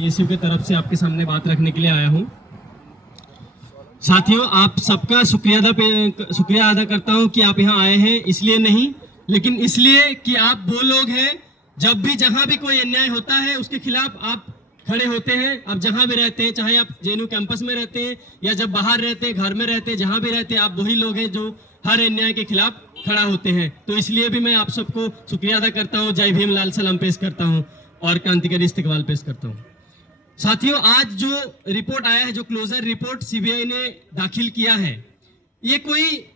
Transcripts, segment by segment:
PSU की तरफ से आपके सामने बात रखने के लिए आया हूँ। साथियों, आप सबका शुक्रिया अदा करता हूँ कि आप यहाँ आए हैं, इसलिए नहीं लेकिन इसलिए कि आप वो लोग हैं जब भी जहाँ भी कोई अन्याय होता है उसके खिलाफ आप खड़े होते हैं। आप जहाँ भी रहते हैं, चाहे आप जेएनयू कैंपस में रहते हैं या जब बाहर रहते हैं, घर में रहते हैं, जहाँ भी रहते हैं, आप वही लोग हैं जो हर अन्याय के खिलाफ खड़ा होते हैं। तो इसलिए भी मैं आप सबको शुक्रिया अदा करता हूँ, जय भीम, लाल सलाम पेश करता हूँ और क्रांतिकारी इस्तिकबाल पेश करता हूँ। साथियों, आज जो रिपोर्ट आया है, जो क्लोजर रिपोर्ट सीबीआई ने दाखिल किया है, ये कोई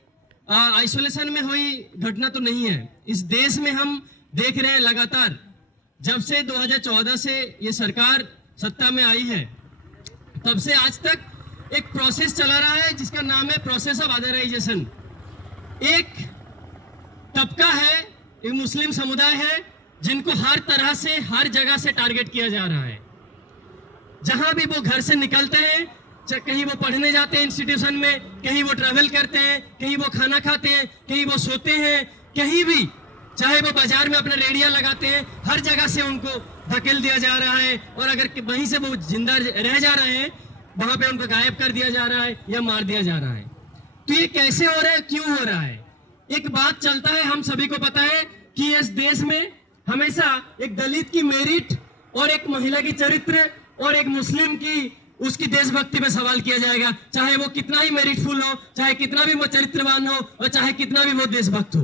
आइसोलेशन में हुई घटना तो नहीं है। इस देश में हम देख रहे हैं लगातार जब से 2014 से ये सरकार सत्ता में आई है तब से आज तक एक प्रोसेस चला रहा है जिसका नाम है प्रोसेस ऑफ अदराइजेशन। एक तबका है, एक मुस्लिम समुदाय है जिनको हर तरह से हर जगह से टारगेट किया जा रहा है। जहां भी वो घर से निकलते हैं, कहीं वो पढ़ने जाते हैं इंस्टीट्यूशन में, कहीं वो ट्रैवल करते हैं, कहीं वो खाना खाते हैं, कहीं वो सोते हैं, कहीं भी, चाहे वो बाजार में अपना रेडिया लगाते हैं, हर जगह से उनको धकेल दिया जा रहा है। और अगर वहीं से वो जिंदा रह जा रहे हैं, वहां पे उनको गायब कर दिया जा रहा है या मार दिया जा रहा है। तो ये कैसे हो रहा है, क्यों हो रहा है? एक बात चलता है, हम सभी को पता है कि इस देश में हमेशा एक दलित की मेरिट और एक महिला की चरित्र और एक मुस्लिम की उसकी देशभक्ति पे सवाल किया जाएगा, चाहे वो कितना ही मेरिटफुल हो, चाहे कितना भी वो चरित्रवान हो और चाहे कितना भी वो देशभक्त हो।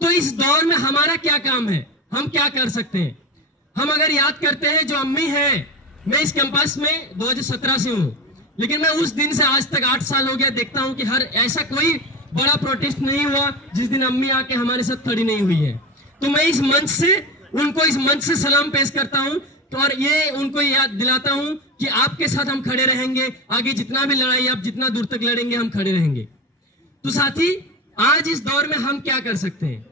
तो इस दौर में हमारा क्या काम है, हम क्या कर सकते हैं? हम अगर याद करते हैं, जो अम्मी है, मैं इस कैंपस में 2017 से हूँ, लेकिन मैं उस दिन से आज तक 8 साल हो गया देखता हूँ कि हर ऐसा कोई बड़ा प्रोटेस्ट नहीं हुआ जिस दिन अम्मी आके हमारे साथ खड़ी नहीं हुई है। तो मैं इस मंच से सलाम पेश करता हूँ और ये उनको याद दिलाता हूं कि आपके साथ हम खड़े रहेंगे, आगे जितना भी लड़ाई आप जितना दूर तक लड़ेंगे हम खड़े रहेंगे। तो साथी, आज इस दौर में हम क्या कर सकते हैं?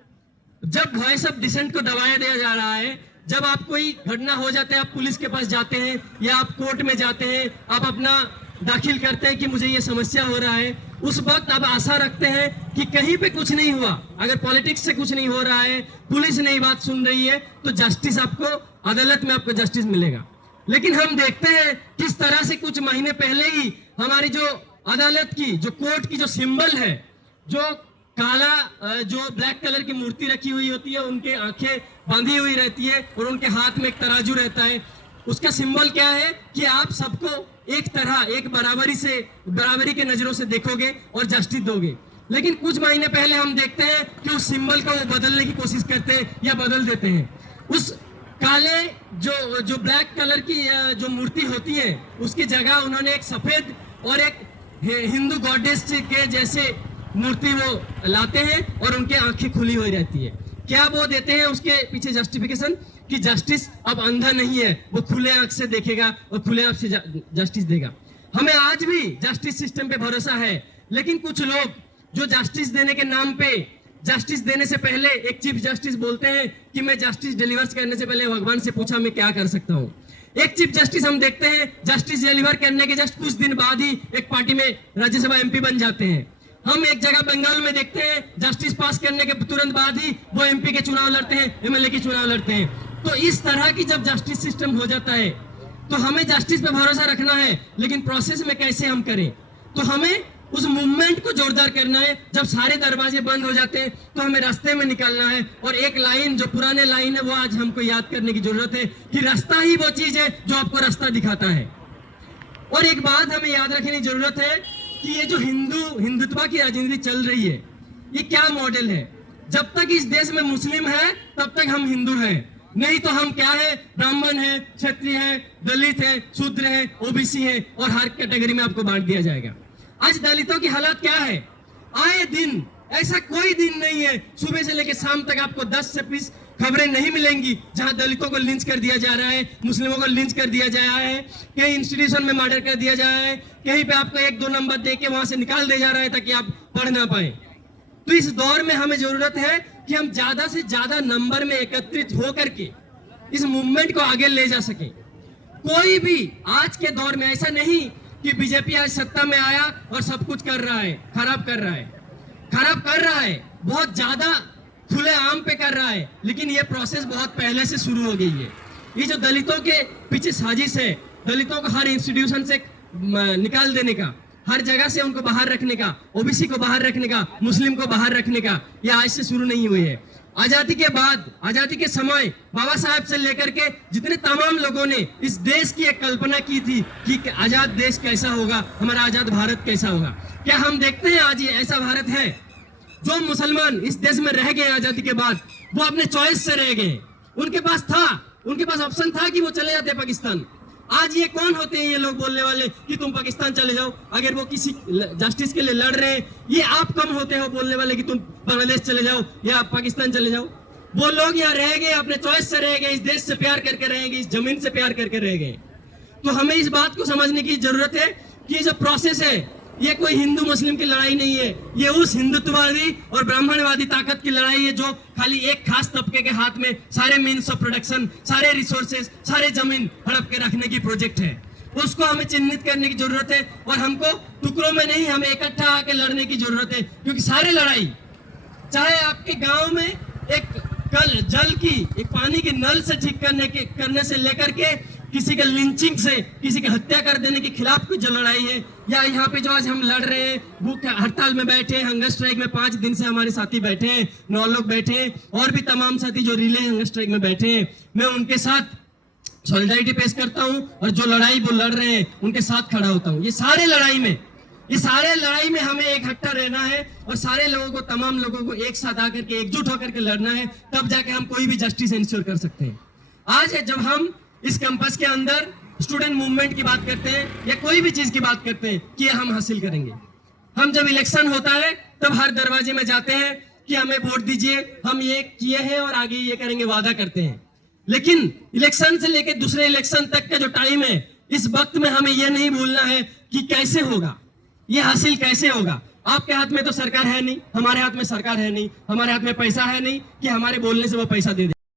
जब वॉइस ऑफ डिसेंट को दबाया दिया जा रहा है, जब आप कोई घटना हो जाते हैं, आप पुलिस के पास जाते हैं या आप कोर्ट में जाते हैं, आप अपना दाखिल करते हैं कि मुझे ये समस्या हो रहा है, उस वक्त आप आशा रखते हैं कि कहीं पे कुछ नहीं हुआ, अगर पॉलिटिक्स से कुछ नहीं हो रहा है, पुलिस नहीं बात सुन रही है, तो जस्टिस आपको, अदालत में आपको जस्टिस मिलेगा। लेकिन हम देखते हैं किस तरह से कुछ महीने पहले ही हमारी जो अदालत की, जो कोर्ट की जो सिंबल है, जो काला, जो ब्लैक कलर की मूर्ति रखी हुई होती है, उनके आंखें बांधी हुई रहती है और उनके हाथ में एक तराजू रहता है, उसका सिंबल क्या है कि आप सबको एक तरह, एक बराबरी के नजरों से देखोगे और जस्टिस दोगे। लेकिन कुछ महीने पहले हम देखते हैं कि उस सिंबल को वो बदलने की कोशिश करते हैं या बदल देते हैं। उस काले जो ब्लैक कलर की जो मूर्ति होती है, उसकी जगह उन्होंने एक सफेद और एक हिंदू गॉडेस के जैसे मूर्ति वो लाते हैं और उनके आंखें खुली हुई रहती है। क्या वो देते हैं उसके पीछे जस्टिफिकेशन कि जस्टिस अब अंधा नहीं है, वो खुले आंख से देखेगा और खुले आंख से जस्टिस देगा। हमें आज भी जस्टिस सिस्टम पे भरोसा है, लेकिन कुछ लोग जो जस्टिस देने के नाम पे, जस्टिस देने से पहले एक चीफ जस्टिस बोलते हैं कि मैं जस्टिस डिलीवर करने से पहले भगवान से पूछा मैं क्या कर सकता हूँ। एक चीफ जस्टिस हम देखते हैं जस्टिस डिलीवर करने के जस्ट कुछ दिन बाद ही एक पार्टी में राज्यसभा एमपी बन जाते हैं। हम एक जगह बंगाल में देखते हैं जस्टिस पास करने के तुरंत बाद ही वो एमपी के चुनाव लड़ते हैं, एमएलए के चुनाव लड़ते हैं। तो इस तरह की जब जस्टिस सिस्टम हो जाता है तो हमें जस्टिस पे भरोसा रखना है, लेकिन प्रोसेस में कैसे हम करें? तो हमें उस मूवमेंट को जोरदार करना है। जब सारे दरवाजे बंद हो जाते हैं तो हमें रास्ते में निकलना है और एक लाइन, जो पुराने लाइन है, वो आज हमको याद करने की जरूरत है कि रास्ता ही वो चीज है जो आपको रास्ता दिखाता है। और एक बात हमें याद रखने की जरूरत है कि ये जो हिंदुत्व की राजनीति चल रही है, ये क्या मॉडल है? जब तक इस देश में मुस्लिम है तब तक हम हिंदू हैं, नहीं तो हम क्या है? ब्राह्मण है, क्षत्रिय है, दलित है, शूद्र है, ओबीसी है और हर कैटेगरी में आपको बांट दिया जाएगा। आज दलितों की हालत क्या है? आए दिन, ऐसा कोई दिन नहीं है सुबह से लेकर शाम तक आपको 10 से 20 खबरें नहीं मिलेंगी जहां दलितों को लिंच कर दिया जा रहा है, मुस्लिमों को लिंच कर दिया जा रहा है, कहीं इंस्टीट्यूशन में मर्डर कर दिया जा रहा है, कहीं पे आपको 1-2 नंबर दे के वहां से निकाल दिया जा रहा है ताकि आप पढ़ ना पाए। तो इस दौर में हमें जरूरत है कि हम ज्यादा से ज्यादा नंबर में एकत्रित होकर के इस मूवमेंट को आगे ले जा सके। कोई भी आज के दौर में ऐसा नहीं कि बीजेपी आज सत्ता में आया और सब कुछ कर रहा है, खराब कर रहा है, बहुत ज्यादा खुले आम पे कर रहा है, लेकिन ये प्रोसेस बहुत पहले से शुरू हो गई है। ये जो दलितों के पीछे साजिश है, दलितों को हर इंस्टीट्यूशन से निकाल देने का, हर जगह से उनको बाहर रखने का, ओबीसी को बाहर रखने का, मुस्लिम को बाहर रखने का, ये आज से शुरू नहीं हुई है। आजादी के बाद, आजादी के समय बाबा साहब से लेकर के जितने तमाम लोगों ने इस देश की एक कल्पना की थी कि आजाद देश कैसा होगा, हमारा आजाद भारत कैसा होगा। क्या हम देखते हैं आज ये ऐसा भारत है? जो मुसलमान इस देश में रह गए आजादी के बाद, वो अपने चॉइस से रह गए। उनके पास ऑप्शन था कि वो चले जाते पाकिस्तान। आज ये कौन होते हैं ये लोग बोलने वाले कि तुम पाकिस्तान चले जाओ? अगर वो किसी जस्टिस के लिए लड़ रहे हैं, ये आप कम होते हो बोलने वाले कि तुम बांग्लादेश चले जाओ या पाकिस्तान चले जाओ। वो लोग यहाँ रह गए, अपने चॉइस से रह गए, इस देश से प्यार करके रहेंगे, इस जमीन से प्यार करके रह गए। तो हमें इस बात को समझने की जरूरत है कि ये जो प्रोसेस है, ये कोई हिंदू मुस्लिम की लड़ाई नहीं है। ये उस हिंदुत्ववादी और ब्राह्मणवादी ताकत की लड़ाई है जो खाली एक खास तबके के हाथ में सारे मीन्स ऑफ प्रोडक्शन, सारे रिसोर्सेज, सारे जमीन हड़प के रखने की प्रोजेक्ट है। उसको हमें चिन्हित करने की जरूरत है और हमको टुकड़ों में नहीं, हमें इकट्ठा आके लड़ने की जरूरत है। क्योंकि सारे लड़ाई, चाहे आपके गांव में एक कल जल की, एक पानी के नल से ठीक करने से लेकर के किसी के लिंचिंग से, किसी की हत्या कर देने के खिलाफ कोई जो लड़ाई है, या यहाँ पे जो आज हम लड़ रहे हैं, भूख हड़ताल में बैठे हैं, हंगर स्ट्राइक में 5 दिन से हमारे साथी बैठे हैं, 9 लोग बैठे हैं, और भी तमाम साथी जो रिले हंगर स्ट्राइक में बैठे हैं, मैं उनके साथ सॉलिडारिटी पेश करता हूँ और जो लड़ाई वो लड़ रहे हैं उनके साथ खड़ा होता हूँ। ये सारे लड़ाई में हमें इकट्ठा रहना है और सारे लोगों को, तमाम लोगों को एक साथ आकर के, एकजुट होकर के लड़ना है, तब जाके हम कोई भी जस्टिस इंश्योर कर सकते हैं। आज जब हम इस कैंपस के अंदर स्टूडेंट मूवमेंट की बात करते हैं या कोई भी चीज की बात करते हैं कि हम हासिल करेंगे, हम जब इलेक्शन होता है तब हर दरवाजे में जाते हैं कि हमें वोट दीजिए, हम ये किए हैं और आगे ये करेंगे, वादा करते हैं। लेकिन इलेक्शन से लेकर दूसरे इलेक्शन तक का जो टाइम है, इस वक्त में हमें ये नहीं भूलना है कि कैसे होगा, ये हासिल कैसे होगा। आपके हाथ में तो सरकार है नहीं, हमारे हाथ में सरकार है नहीं, हमारे हाथ में पैसा है नहीं कि हमारे बोलने से वो पैसा दे दे।